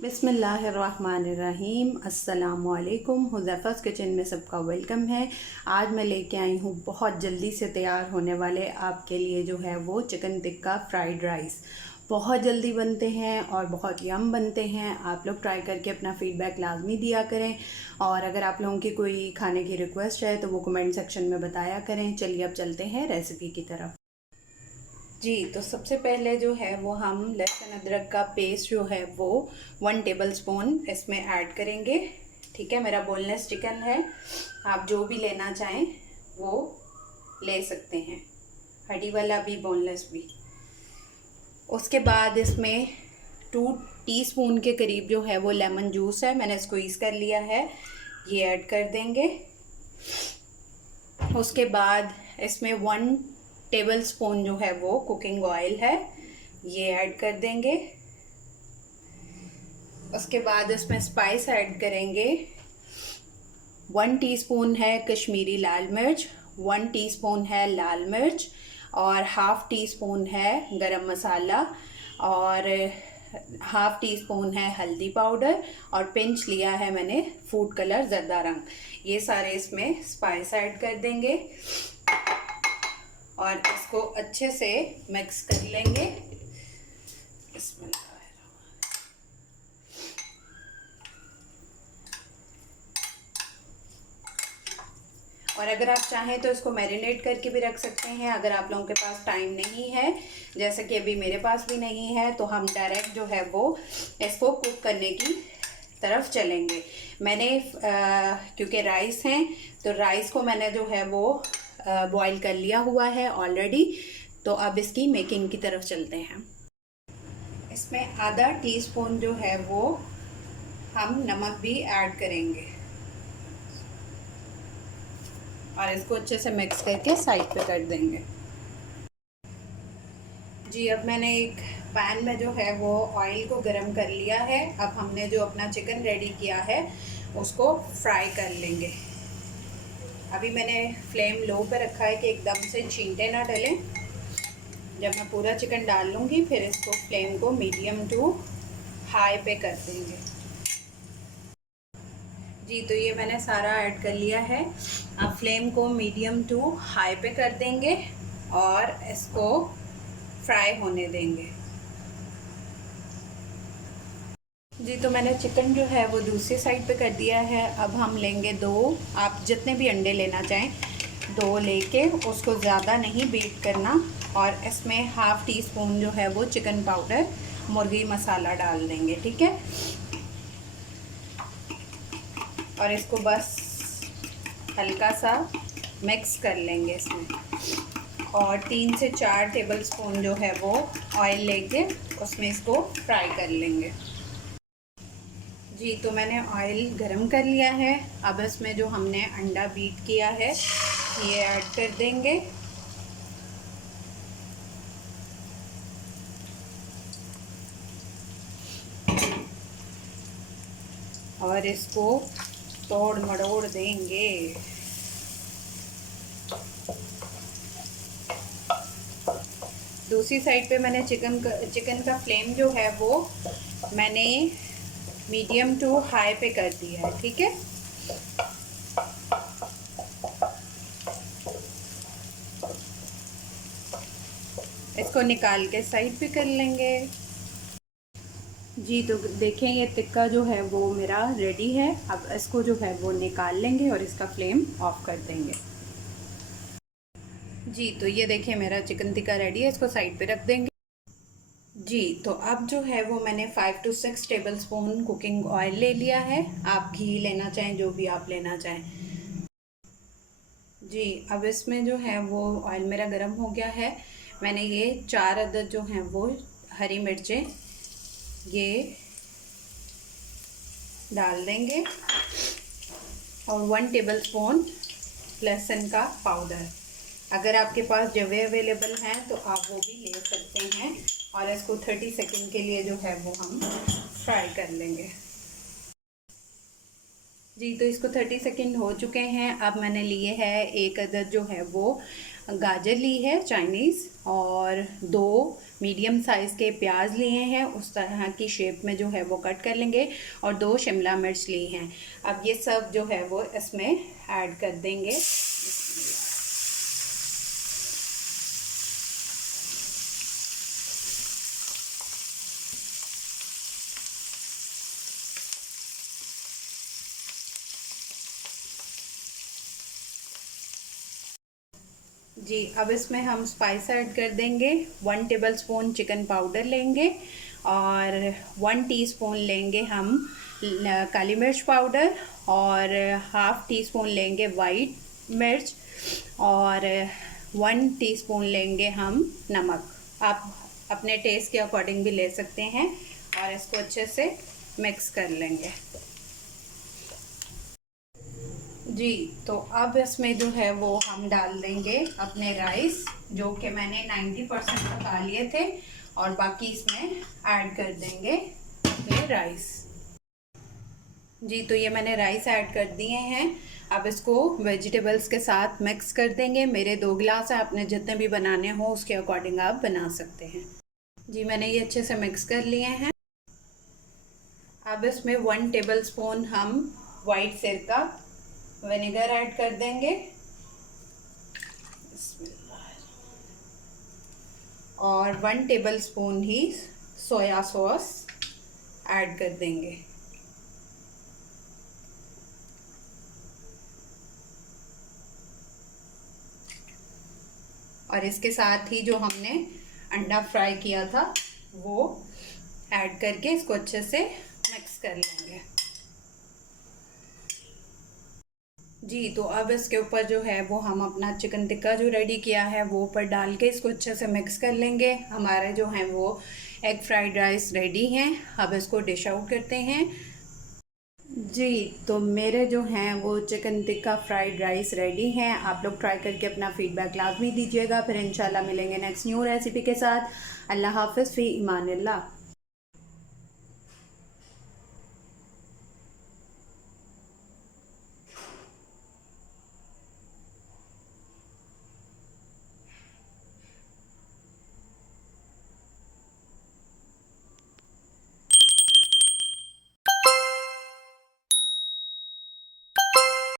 बिस्मिल्लाहिर्रहमानिर्रहीम। अस्सलामुअलैकुम। हुज़ैफ़ा's किचन में सबका वेलकम है। आज मैं लेके आई हूँ बहुत जल्दी से तैयार होने वाले आपके लिए जो है वो चिकन टिक्का फ्राइड राइस। बहुत जल्दी बनते हैं और बहुत यम बनते हैं। आप लोग ट्राई करके अपना फ़ीडबैक लाजमी दिया करें, और अगर आप लोगों की कोई खाने की रिक्वेस्ट है तो वो कमेंट सेक्शन में बताया करें। चलिए अब चलते हैं रेसिपी की तरफ। जी, तो सबसे पहले जो है वो हम लहसुन अदरक का पेस्ट जो है वो 1 टेबलस्पून इसमें ऐड करेंगे। ठीक है, मेरा बोनलेस चिकन है, आप जो भी लेना चाहें वो ले सकते हैं, हड्डी वाला भी बोनलेस भी। उसके बाद इसमें 2 टीस्पून के करीब जो है वो लेमन जूस है, मैंने स्क्वीज़ कर लिया है, ये ऐड कर देंगे। उसके बाद इसमें 1 टेबलस्पून जो है वो कुकिंग ऑयल है, ये ऐड कर देंगे। उसके बाद इसमें स्पाइस ऐड करेंगे। 1 टीस्पून है कश्मीरी लाल मिर्च, 1 टीस्पून है लाल मिर्च, और हाफ़ टी स्पून है गरम मसाला, और हाफ़ टी स्पून है हल्दी पाउडर, और पिंच लिया है मैंने फूड कलर ज़रदा रंग। ये सारे इसमें स्पाइस ऐड कर देंगे और इसको अच्छे से मिक्स कर लेंगे। इसमें और अगर आप चाहें तो इसको मैरिनेट करके भी रख सकते हैं, अगर आप लोगों के पास टाइम नहीं है, जैसे कि अभी मेरे पास भी नहीं है, तो हम डायरेक्ट जो है वो इसको कुक करने की तरफ चलेंगे। मैंने क्योंकि राइस हैं तो राइस को मैंने जो है वो बॉईल कर लिया हुआ है ऑलरेडी। तो अब इसकी मेकिंग की तरफ चलते हैं। इसमें आधा टीस्पून जो है वो हम नमक भी ऐड करेंगे और इसको अच्छे से मिक्स करके साइड पे कर देंगे। जी, अब मैंने एक पैन में जो है वो ऑयल को गरम कर लिया है। अब हमने जो अपना चिकन रेडी किया है उसको फ्राई कर लेंगे। अभी मैंने फ्लेम लो पे रखा है कि एकदम से छींटे ना डलें। जब मैं पूरा चिकन डाल लूँगी फिर इसको फ्लेम को मीडियम टू हाई पे कर देंगे। जी, तो ये मैंने सारा ऐड कर लिया है। अब फ्लेम को मीडियम टू हाई पे कर देंगे और इसको फ्राई होने देंगे। जी, तो मैंने चिकन जो है वो दूसरी साइड पे कर दिया है। अब हम लेंगे 2, आप जितने भी अंडे लेना चाहें 2 लेके उसको ज़्यादा नहीं बीट करना, और इसमें हाफ़ टी स्पून जो है वो चिकन पाउडर मुर्गी मसाला डाल देंगे। ठीक है, और इसको बस हल्का सा मिक्स कर लेंगे इसमें, और 3 से 4 टेबलस्पून जो है वो ऑयल लेके उसमें इसको फ्राई कर लेंगे। जी, तो मैंने ऑयल गरम कर लिया है। अब इसमें जो हमने अंडा बीट किया है ये ऐड कर देंगे, और इसको तोड़ मड़ोड़ देंगे। दूसरी साइड पे मैंने चिकन का फ्लेम जो है वो मैंने मीडियम टू हाई पे कर दिया है। ठीक है, इसको निकाल के साइड पे कर लेंगे। जी, तो देखें ये टिक्का जो है वो मेरा रेडी है। अब इसको जो है वो निकाल लेंगे और इसका फ्लेम ऑफ कर देंगे। जी, तो ये देखिए मेरा चिकन टिक्का रेडी है, इसको साइड पे रख देंगे। जी, तो अब जो है वो मैंने 5 to 6 टेबलस्पून कुकिंग ऑयल ले लिया है। आप घी लेना चाहें, जो भी आप लेना चाहें। जी, अब इसमें जो है वो ऑयल मेरा गर्म हो गया है। मैंने ये 4 अदद जो हैं वो हरी मिर्चें ये डाल देंगे, और 1 टेबलस्पून लहसुन का पाउडर। अगर आपके पास जवे अवेलेबल हैं तो आप वो भी ले सकते हैं, और इसको 30 सेकंड के लिए जो है वो हम फ्राई कर लेंगे। जी, तो इसको 30 सेकंड हो चुके हैं। अब मैंने लिए है 1 अदद जो है वो गाजर ली है चाइनीज़, और 2 मीडियम साइज़ के प्याज लिए हैं, उस तरह की शेप में जो है वो कट कर लेंगे, और 2 शिमला मिर्च ली हैं। अब ये सब जो है वो इसमें ऐड कर देंगे। जी, अब इसमें हम स्पाइस ऐड कर देंगे। 1 टेबलस्पून चिकन पाउडर लेंगे, और 1 टीस्पून लेंगे हम काली मिर्च पाउडर, और हाफ़ टीस्पून लेंगे वाइट मिर्च, और 1 टीस्पून लेंगे हम नमक। आप अपने टेस्ट के अकॉर्डिंग भी ले सकते हैं, और इसको अच्छे से मिक्स कर लेंगे। जी, तो अब इसमें जो है वो हम डाल देंगे अपने राइस, जो कि मैंने 90% पका लिए थे, और बाकी इसमें ऐड कर देंगे अपने राइस। जी, तो ये मैंने राइस ऐड कर दिए हैं। अब इसको वेजिटेबल्स के साथ मिक्स कर देंगे। मेरे 2 गिलास है, आपने जितने भी बनाने हो उसके अकॉर्डिंग आप बना सकते हैं। जी, मैंने ये अच्छे से मिक्स कर लिए हैं। अब इसमें 1 टेबलस्पून हम वाइट सिरका विनेगर ऐड कर देंगे, और 1 टेबलस्पून ही सोया सॉस ऐड कर देंगे। और इसके साथ ही जो हमने अंडा फ्राई किया था वो ऐड करके इसको अच्छे से मिक्स कर लेंगे। जी, तो अब इसके ऊपर जो है वो हम अपना चिकन टिक्का जो रेडी किया है वो ऊपर डाल के इसको अच्छे से मिक्स कर लेंगे। हमारे जो हैं वो एग फ्राइड राइस रेडी हैं। अब इसको डिश आउट करते हैं। जी, तो मेरे जो हैं वो chicken tikka fried rice ready हैं। आप लोग ट्राई करके अपना फ़ीडबैक लाजमी दीजिएगा। फिर इंशाल्लाह मिलेंगे नेक्स्ट न्यू रेसिपी के साथ। अल्लाह हाफ़िज़, फ़ी इमानिल्लाह।